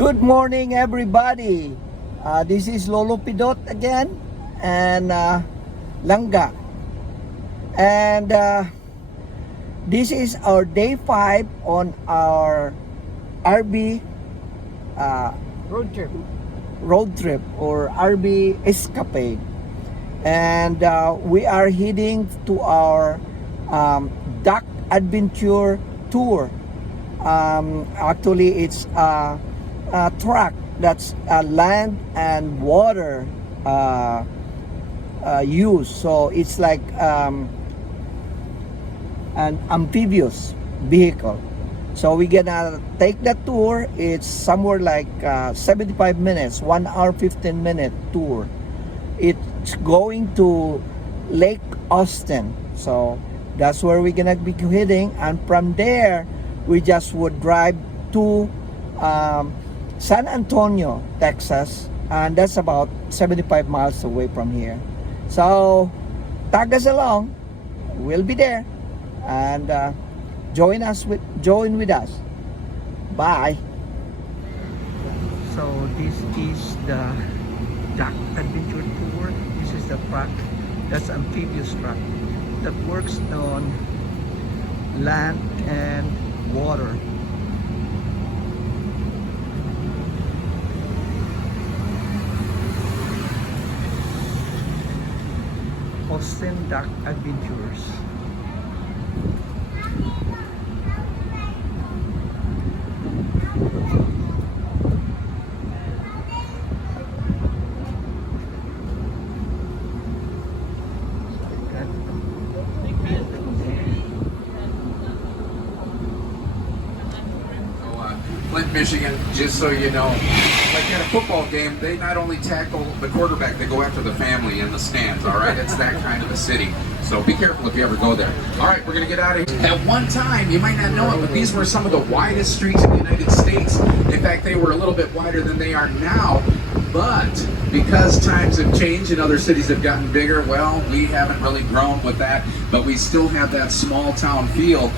Good morning, everybody. This is Lolo Pidot again, and Langga. And this is our day 5 on our RB road trip or RB Escapade. And we are heading to our duck adventure tour. Actually, it's a track that's land and water use. So it's like an amphibious vehicle. So we're gonna take that tour. It's somewhere like 75 minutes, 1 hour 15-minute tour. It's going to Lake Austin. So that's where we're gonna be heading, and from there we just would drive to San Antonio, Texas, and that's about 75 miles away from here. So tag us along, we'll be there, and join with us. Bye. So this is the duck adventure tour. This is the truck, that's amphibious truck that works on land and water. Austin Duck Adventures. Michigan, just so you know, like at a football game, they not only tackle the quarterback, they go after the family in the stands, all right? It's that kind of a city. So be careful if you ever go there. All right, we're going to get out of here. At one time, you might not know it, but these were some of the widest streets in the United States. In fact, they were a little bit wider than they are now. But because times have changed and other cities have gotten bigger, well, we haven't really grown with that, but we still have that small town feel.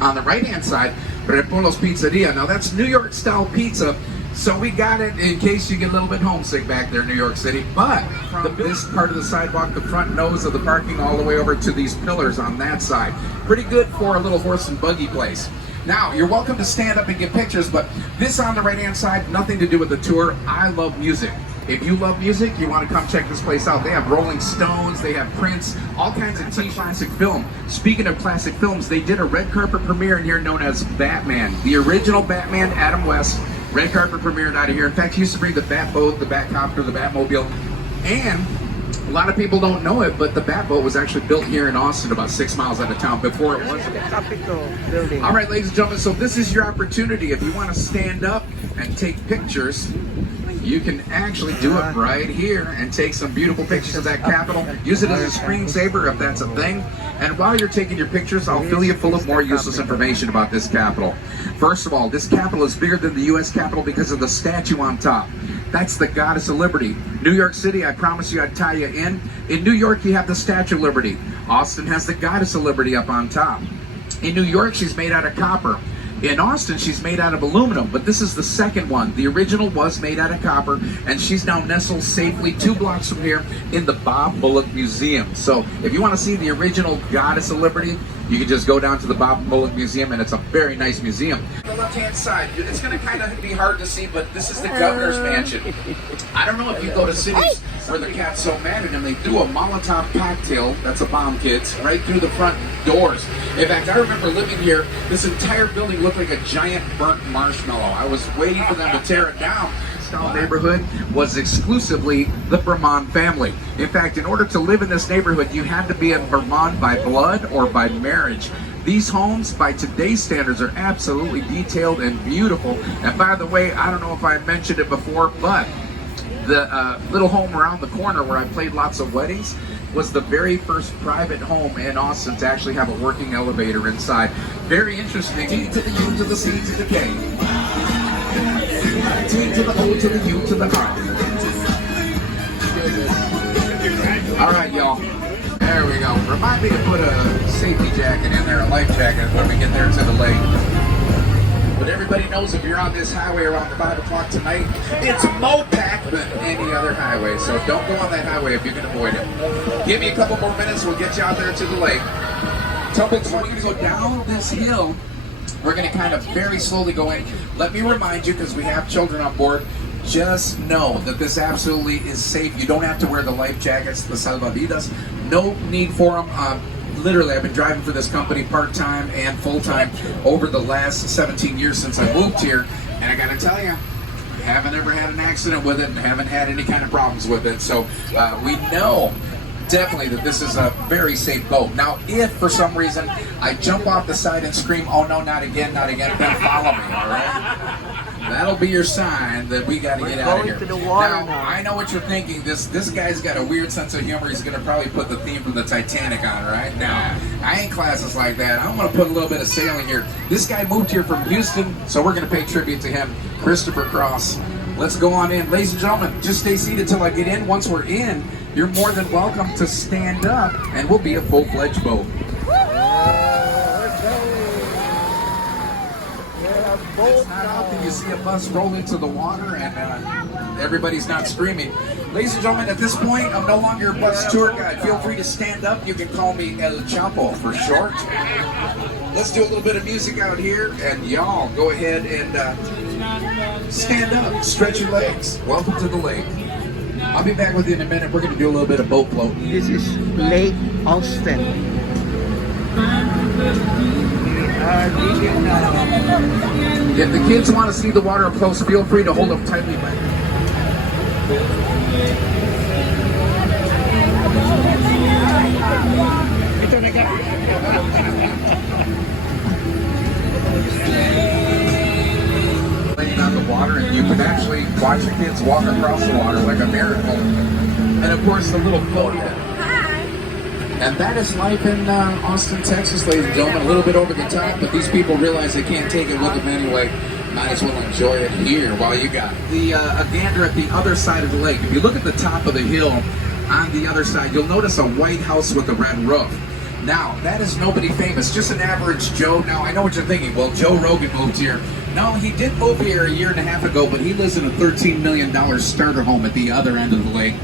On the right-hand side, Repolo's Pizzeria. Now that's New York style pizza, so we got it in case you get a little bit homesick back there in New York City. But from this part of the sidewalk, the front nose of the parking, all the way over to these pillars on that side. Pretty good for a little horse and buggy place. Now, you're welcome to stand up and get pictures, but this on the right-hand side, nothing to do with the tour. I love music. If you love music, you want to come check this place out. They have Rolling Stones, they have Prince, all kinds of classic film. Speaking of classic films, they did a red carpet premiere in here known as Batman. The original Batman, Adam West, red carpet premiered out of here. In fact, he used to bring the Batboat, the Batcopter, the Batmobile, and a lot of people don't know it, but the Batboat was actually built here in Austin, about 6 miles out of town, before it was the Capitol building. All right, ladies and gentlemen, so this is your opportunity. If you want to stand up and take pictures, you can actually do it right here and take some beautiful pictures of that Capitol. Use it as a screensaver if that's a thing. And while you're taking your pictures, I'll fill you full of more useless information about this Capitol. First of all, this Capitol is bigger than the U.S. Capitol because of the statue on top. That's the Goddess of Liberty. New York City, I promise you I'd tie you in. In New York, you have the Statue of Liberty. Austin has the Goddess of Liberty up on top. In New York, she's made out of copper. In Austin, she's made out of aluminum, but this is the second one. The original was made out of copper, and she's now nestled safely 2 blocks from here in the Bob Bullock Museum. So if you want to see the original Goddess of Liberty, you can just go down to the Bob Bullock Museum, and it's a very nice museum. On the left-hand side, it's going to kind of be hard to see, but this is the governor's mansion. I don't know if you go to cities where the cat's so mad at him, they threw a Molotov cocktail, that's a bomb, kids, right through the front doors. In fact, I remember living here, this entire building looked like a giant burnt marshmallow. I was waiting for them to tear it down. This neighborhood was exclusively the Vermont family. In fact, in order to live in this neighborhood, you had to be in Vermont by blood or by marriage. These homes, by today's standards, are absolutely detailed and beautiful. And by the way, I don't know if I mentioned it before, but the little home around the corner where I played lots of weddings was the very first private home in Austin to actually have a working elevator inside. Very interesting. T to the U to the C to the K. T to the O to the U to the R. All right, y'all. There we go. Remind me to put a safety jacket in there, a life jacket when we get there to the lake. But everybody knows if you're on this highway around 5 o'clock tonight, it's more packed than any other highway. So don't go on that highway if you can avoid it. Give me a couple more minutes, we'll get you out there to the lake. Tumbles, we're going to go down this hill. We're going to kind of very slowly go in. Let me remind you, because we have children on board, just know that this absolutely is safe. You don't have to wear the life jackets, the salvavidas. No need for them. Literally, I've been driving for this company part-time and full-time over the last 17 years since I moved here. And I got to tell you, haven't ever had an accident with it and haven't had any kind of problems with it. So we know definitely that this is a very safe boat. Now, if for some reason I jump off the side and scream, "Oh no, not again, not again," then follow me, all right? That'll be your sign that we got to get out of here. Now, I know what you're thinking. This guy's got a weird sense of humor. He's going to probably put the theme from the Titanic on, right? Now, I ain't classes like that. I'm going to put a little bit of sailing here. This guy moved here from Houston, so we're going to pay tribute to him, Christopher Cross. Let's go on in. Ladies and gentlemen, just stay seated till I get in. Once we're in, you're more than welcome to stand up, and we'll be a full-fledged boat. It's not often you see a bus roll into the water and everybody's not screaming. Ladies and gentlemen, at this point, I'm no longer a bus tour guide. Feel free to stand up. You can call me El Chapo for short. Let's do a little bit of music out here, and y'all go ahead and stand up, stretch your legs. Welcome to the lake. I'll be back with you in a minute. We're going to do a little bit of boat floating. This is Lake Austin. If the kids want to see the water up close, feel free to hold them tightly by. Laying on the water, and you can actually watch your kids walk across the water like a miracle. And of course, the little float. And that is life in Austin, Texas, ladies and gentlemen. A little bit over the top, but these people realize they can't take it with them anyway. Might as well enjoy it here while you got it. A gander at the other side of the lake. If you look at the top of the hill on the other side, you'll notice a white house with a red roof. Now, that is nobody famous, just an average Joe. Now, I know what you're thinking. Well, Joe Rogan moved here. No, he did move here a year and a half ago, but he lives in a $13 million starter home at the other end of the lake.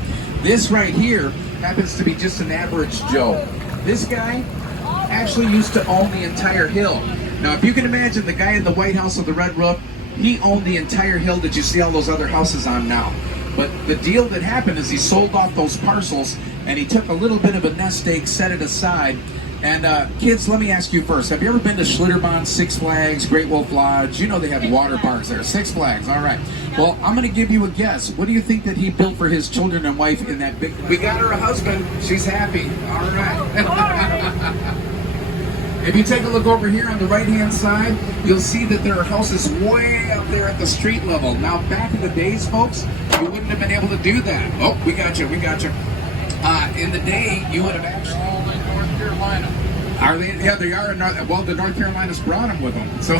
This right here happens to be just an average Joe. This guy actually used to own the entire hill. Now, if you can imagine the guy in the White House with the red roof, he owned the entire hill that you see all those other houses on now. But the deal that happened is he sold off those parcels and he took a little bit of a nest egg, set it aside. And kids, let me ask you first, have you ever been to Schlitterbahn, Six Flags, Great Wolf Lodge? You know they have water parks there. Six Flags, all right. Well, I'm going to give you a guess. What do you think that he built for his children and wife in that big... We got her a husband. She's happy. All right. If you take a look over here on the right-hand side, you'll see that there are houses way up there at the street level. Now, back in the days, folks, you wouldn't have been able to do that. Oh, we got you. In the day, you would have actually... North Carolina. Are they? Yeah, they are. Well, the North Carolinas brought them with them. So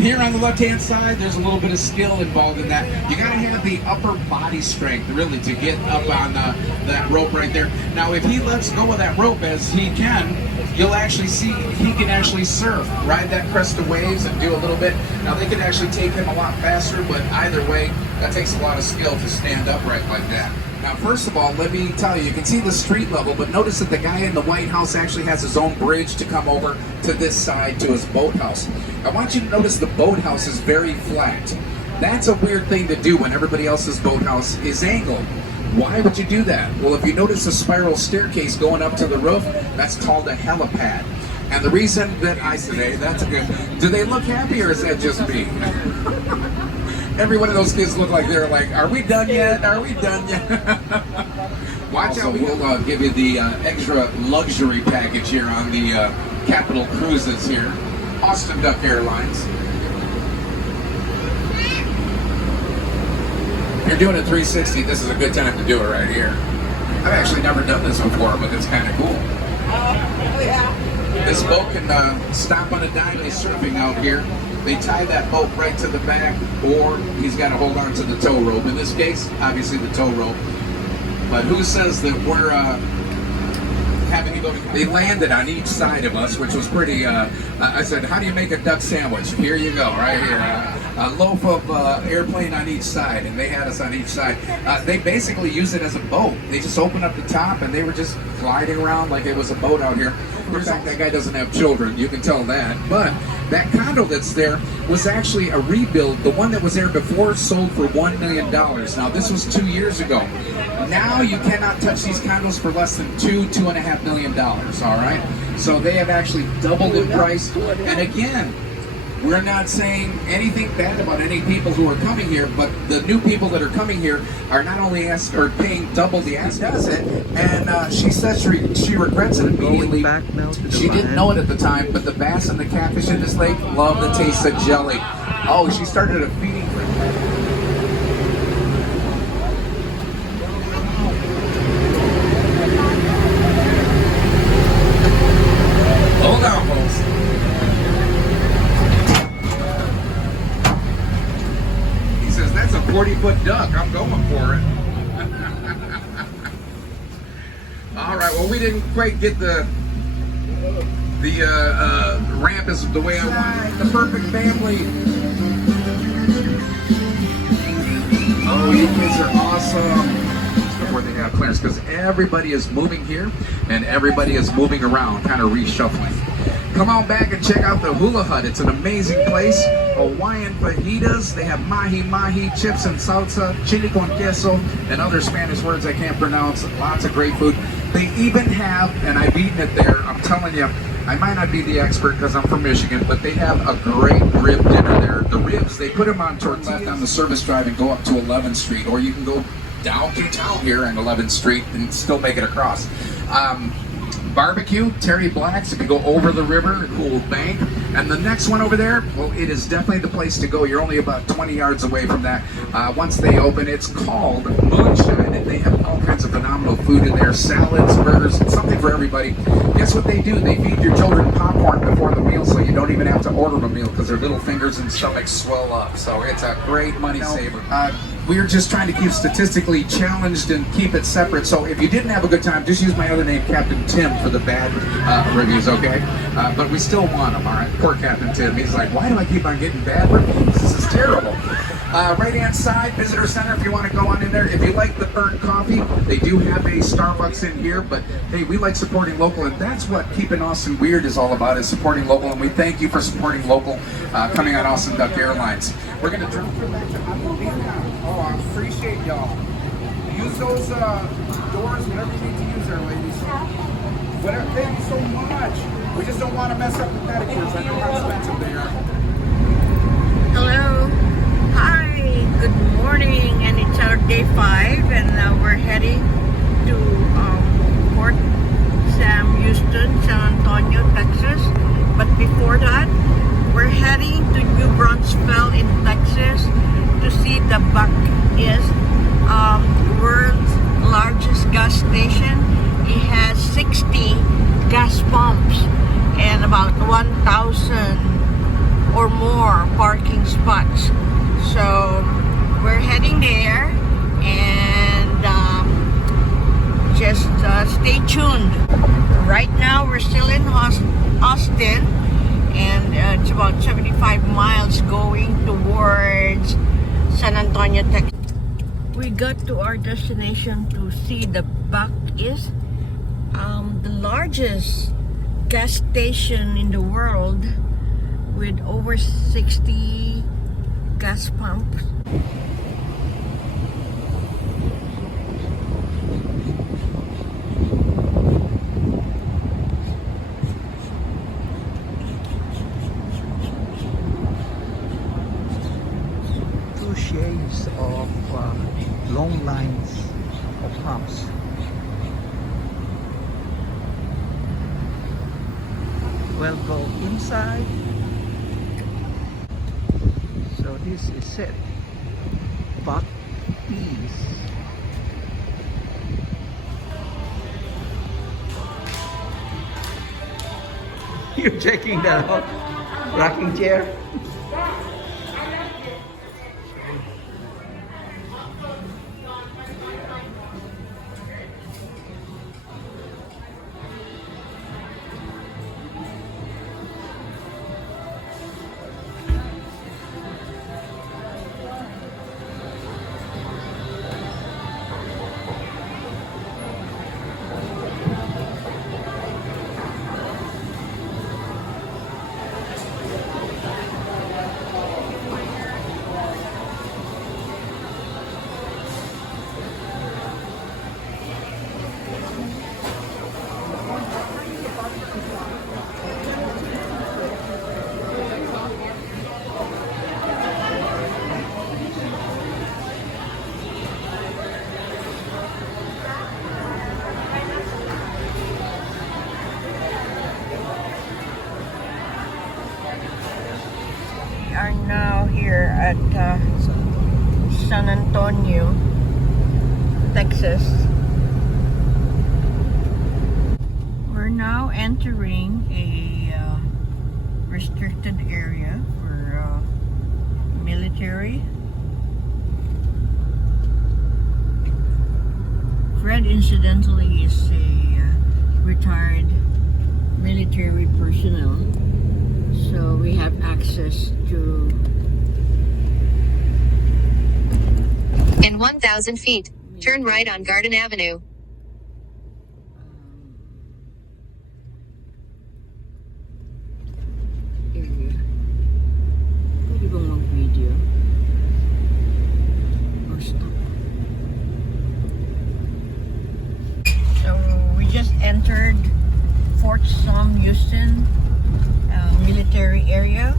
here on the left-hand side, there's a little bit of skill involved in that. You got to have the upper body strength, really, to get up on that rope right there. Now, if he lets go of that rope as he can, you'll actually see he can actually surf, ride that crest of waves and do a little bit. Now, they can actually take him a lot faster, but either way, that takes a lot of skill to stand upright like that. Now, first of all, let me tell you, you can see the street level, but notice that the guy in the White House actually has his own bridge to come over to this side to his boathouse. I want you to notice the boathouse is very flat. That's a weird thing to do when everybody else's boathouse is angled. Why would you do that? Well, if you notice the spiral staircase going up to the roof, that's called a helipad. And the reason that I say, that's good. Do they look happy or is that just me? Every one of those kids look like they're like, are we done yet? Are we done yet? Watch out, we'll give you the extra luxury package here on the Capital Cruises here. Austin Duck Airlines. If you're doing a 360, this is a good time to do it right here. I've actually never done this before, but it's kind of cool. This boat can stop on a dime. They're surfing out here. They tie that boat right to the back, or he's got to hold on to the tow rope. In this case, obviously the tow rope. But who says that we're having to go. They landed on each side of us, which was pretty. I said, "How do you make a duck sandwich?" Here you go, right here. A loaf of airplane on each side, and they had us on each side. They basically use it as a boat. They just opened up the top, and they were just gliding around like it was a boat out here. In fact, that guy doesn't have children. You can tell that. But that condo that's there was actually a rebuild. The one that was there before sold for $1 million. Now, this was 2 years ago. Now you cannot touch these condos for less than $2.5 million. All right. So they have actually doubled in price. And again, we're not saying anything bad about any people who are coming here, but the new people that are coming here are not only paying double the ask does it, and she says she regrets it immediately. She didn't know it at the time, but the bass and the catfish in this lake love the taste of jelly. Oh, she started a feeding. Hold on, folks. That's a 40-foot duck. I'm going for it. All right. Well, we didn't quite get the ramp is the way I wanted. The perfect family. Oh, you kids are awesome. Before they have clearance, because everybody is moving here and everybody is moving around, kind of reshuffling. Come on back and check out the Hula Hut. It's an amazing place. Hawaiian fajitas. They have mahi-mahi, chips and salsa, chili con queso, and other Spanish words I can't pronounce. Lots of great food. They even have, and I've eaten it there, I'm telling you, I might not be the expert because I'm from Michigan, but they have a great rib dinner there. The ribs, they put them on tortillas on the service drive and go up to 11th Street, or you can go down to town here on 11th Street and still make it across. Barbecue, Terry Black's, if you go over the river, cool bank. And the next one over there, well, it is definitely the place to go. You're only about 20 yards away from that. Once they open, it's called Moonshine, and they have all kinds of phenomenal food in there, salads, burgers, something for everybody. Guess what they do? They feed your children popcorn before the meal, so you don't even have to order a meal because their little fingers and stomachs swell up. So it's a great money saver. We're just trying to keep statistically challenged and keep it separate. So if you didn't have a good time, just use my other name, Captain Tim, for the bad reviews, okay? But we still want them, all right? Poor Captain Tim. He's like, why do I keep on getting bad reviews? This is terrible. Right-hand side, visitor center, if you want to go on in there. If you like the burnt coffee, they do have a Starbucks in here. But, hey, we like supporting local, and that's what Keeping Austin Weird is all about, is supporting local. And we thank you for supporting local coming on Austin Duck Airlines. We're going to drop her back to Oh, I appreciate y'all. Use those doors, whatever you need to use there, ladies. Whatever, thank you so much. We just don't want to mess up the pedicures. I know how expensive they are. Hello. Hi. Good morning. And it's our day 5, and we're heading to Port Sam Houston, San Antonio, Texas. But before that, we're heading to New Braunfels in Texas to see the Buc-ee's, world's largest gas station. It has 60 gas pumps and about 1,000 or more parking spots. So we're heading there, and just stay tuned. Right now we're still in Austin, and it's about 75 miles going towards San Antonio, Texas. We got to our destination to see the Buc-ee's, the largest gas station in the world with over 60 gas pumps. Shades of long lines of pumps. We'll go inside. So this is it. Buc-ee's. You're checking that out? Rocking chair? at San Antonio, Texas. We're now entering a restricted area for military. Fred, incidentally, is a retired military personnel, so we have access to. In 1,000 feet, turn right on Garden Avenue. Area. Pwede bang mag-video? Or stop? So, we just entered Fort Sam Houston military area.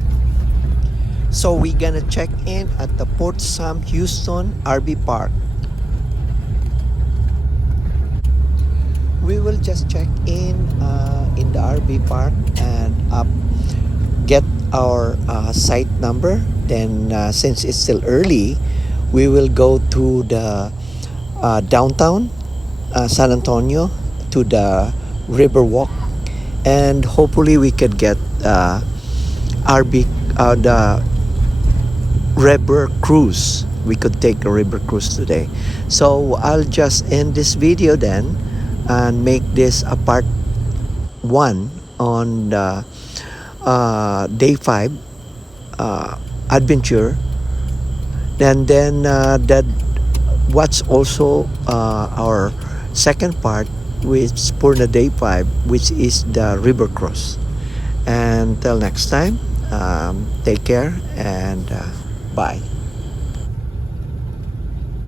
So we're gonna check in at the Port Sam Houston RV Park. We will just check in the RV park and get our site number. Then since it's still early, we will go to the downtown San Antonio to the river walk, and hopefully we could get RV the river cruise. We could take a river cruise today. So I'll just end this video then and make this a part 1 on the day 5 adventure. And then that what's also our second part, which for the day 5, which is the river cross. And till next time, take care and bye.